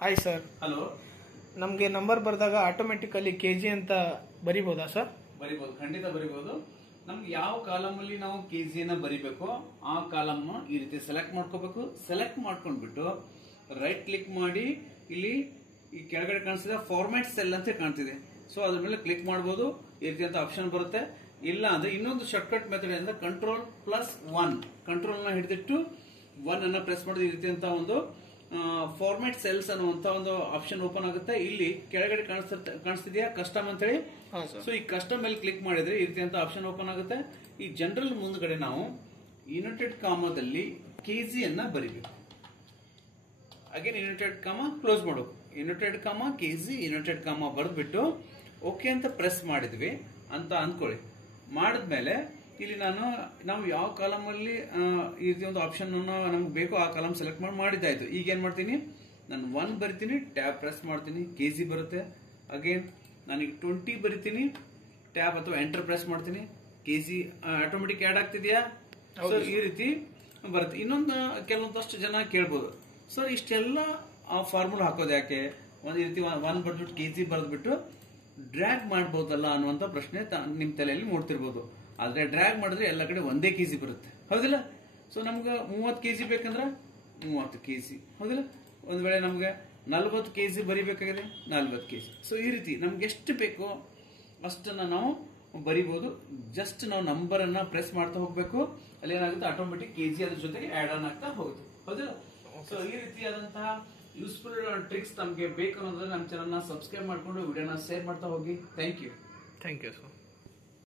Hi sir. Hello. ನಮಗೆ number ಬರೆದಾಗ automatically KG ಅಂತ ಬರಿಬೋದಾ ಸರ್? ಬರಿಬಹುದು, ಖಂಡಿತ ಬರಿಬಹುದು. ನಮ್ಗೆ ಯಾವ ಕಾಲಮ್ ಅಲ್ಲಿ ನಾವು ಕೆಜಿಯನ್ನ ಬರಿಬೇಕೋ ಆ ಕಾಲಮ್ ಈ ರೀತಿ ಸೆಲೆಕ್ಟ್ ಮಾಡ್ಕೋಬೇಕು. ಸೆಲೆಕ್ಟ್ ಮಾಡ್ಕೊಂಡ್ಬಿಟ್ಟು ರೈಟ್ ಕ್ಲಿಕ್ ಮಾಡಿ ಇಲ್ಲಿ ಈ ಕೆಳಗಡೆ ಕಾಣಿಸ್ತಿದೆ ಫಾರ್ಮ್ಯಾಟ್ ಸೆಲ್ ಅಂತ ಕಾಣ್ತಿದೆ. ಸೊ ಅದ್ರ ಮೇಲೆ ಕ್ಲಿಕ್ ಮಾಡಬಹುದು. ಈ ರೀತಿ ಅಂತ ಆಪ್ಷನ್ ಬರುತ್ತೆ. ಇಲ್ಲ ಅಂದ್ರೆ ಇನ್ನೊಂದು ಶಾರ್ಟ್ಕಟ್ ಮೆಥಡ್ ಅಂದ್ರೆ Ctrl+1 ಕಂಟ್ರೋಲ್ ನ ಹಿಡಿದಿಟ್ಟು 1 ಅನ್ನ ಪ್ರೆಸ್ ಮಾಡಿದ್ರೆ ಈ ರೀತಿ ಅಂತ ಒಂದು ಫಾರ್ಮ್ಯಾಟ್ ಸೆಲ್ಸ್ ಅನ್ನುವಂತ ಒಂದು ಆಪ್ಷನ್ ಓಪನ್ ಆಗುತ್ತೆ. ಇಲ್ಲಿ ಕೆಳಗಡೆ ಕಾಣಿಸ್ತಿದೆಯಾ ಕಸ್ಟಮ್ ಅಂತ ಹೇಳಿ. ಸೊ ಈ ಕಸ್ಟಮ್ ಮೇಲೆ ಕ್ಲಿಕ್ ಮಾಡಿದ್ರೆ ಈ ರೀತಿ ಅಂತ ಆಪ್ಷನ್ ಓಪನ್ ಆಗುತ್ತೆ. ಈ ಜನರಲ್ ಮುಂದ್ಗಡೆ ನಾವು ಯುನೈಟೆಡ್ ಕಾಮಾದಲ್ಲಿ ಕೆಜಿ ಅನ್ನ ಬರಿಬೇಕು. ಅಗೇನ್ ಯುನೈಟೆಡ್ ಕಾಮಾ ಕ್ಲೋಸ್ ಮಾಡಬೇಕು. United comma KG united comma ಬರೆದ್ಬಿಟ್ಟು ಓಕೆ ಅಂತ ಪ್ರೆಸ್ ಮಾಡಿದ್ವಿ ಅಂತ ಅನ್ಕೊಳ್ಳಿ. ಮಾಡಿದ್ಮೇಲೆ ಇಲ್ಲಿ ನಾವು ಯಾವ ಕಾಲಮ್ ಅಲ್ಲಿ ಈ ರೀತಿ ಒಂದು ಆಪ್ಷನ್ ನಮ್ಗೆ ಬೇಕೋ ಆ ಕಾಲಮ್ ಸೆಲೆಕ್ಟ್ ಮಾಡಿದ್ದಾಯ್ತು. ಈಗ ಏನ್ ಮಾಡ್ತೀನಿ, ನಾನು 1 ಬರಿತೀನಿ, ಟ್ಯಾಬ್ ಪ್ರೆಸ್ ಮಾಡ್ತೀನಿ, ಕೆಜಿ ಬರುತ್ತೆ. ಅಗೇನ್ ನಾನೀಗ 20 ಬರಿತೀನಿ, ಟ್ಯಾಬ್ ಅಥವಾ ಎಂಟರ್ ಪ್ರೆಸ್ ಮಾಡ್ತೀನಿ, ಕೆಜಿ ಆಟೋಮೆಟಿಕ್ ಆಡ್ ಆಗ್ತಿದ್ಯಾ. ಸೊ ಈ ರೀತಿ ಬರುತ್ತೆ. ಇನ್ನೊಂದು ಕೆಲವೊಂದಷ್ಟು ಜನ ಕೇಳ್ಬೋದು, ಸರ್ ಇಷ್ಟೆಲ್ಲ ಫಾರ್ಮುಲಾ ಹಾಕೋದು ಯಾಕೆ, ಈ ರೀತಿ 1 ಬರ್ದ್ಬಿಟ್ಟು ಕೆಜಿ ಬರೆದ್ಬಿಟ್ಟು ಡ್ರ್ಯಾಗ್ ಮಾಡಬಹುದಲ್ಲ ಅನ್ನುವಂತ ಪ್ರಶ್ನೆ ನಿಮ್ ತಲೆಯಲ್ಲಿ ಮೂಡ್ತಿರ್ಬೋದು. ಆದ್ರೆ ಡ್ರ್ಯಾಗ್ ಮಾಡಿದ್ರೆ ಎಲ್ಲ ಕಡೆ ಒಂದೇ ಕೆಜಿ ಬರುತ್ತೆ, ಹೌದಿಲ್ಲ? ಸೊ ನಮ್ಗೆ 30 ಕೆಜಿ ಬೇಕಂದ್ರೆ 30 ಕೆಜಿ, ಹೌದಿಲ್ಲ? ಒಂದ್ ವೇಳೆ ನಮ್ಗೆ 40 ಕೆಜಿ ಬರಿಬೇಕಾಗಿದೆ 40 ಕೆಜಿ. ಸೊ ಈ ರೀತಿ ನಮ್ಗೆ ಎಷ್ಟು ಬೇಕೋ ಅಷ್ಟನ್ನ ನಾವು ಬರಿಬಹುದು. ಜಸ್ಟ್ ನಾವು ನಂಬರ್ ಅನ್ನ ಪ್ರೆಸ್ ಮಾಡ್ತಾ ಹೋಗ್ಬೇಕು. ಅಲ್ಲಿ ಏನಾಗುತ್ತೆ, ಆಟೋಮೆಟಿಕ್ ಕೆಜಿ ಅದ್ರ ಜೊತೆಗೆ ಆಡ್ ಆನ್ ಆಗ್ತಾ ಹೋಗುತ್ತೆ, ಹೌದಿಲ್ಲ? ಸೊ ಈ ರೀತಿಯಾದಂತಹ ಯೂಸ್ಫುಲ್ ಟ್ರಿಕ್ಸ್ ನಮಗೆ ಬೇಕು ಅನ್ನೋದ್ರೆ ನಮ್ಮ ಚಾನಲ್ ನ ಸಬ್ಸ್ಕ್ರೈಬ್ ಮಾಡ್ಕೊಂಡು ವಿಡಿಯೋನ ಶೇರ್ ಮಾಡ್ತಾ ಹೋಗಿ. Thank you sir.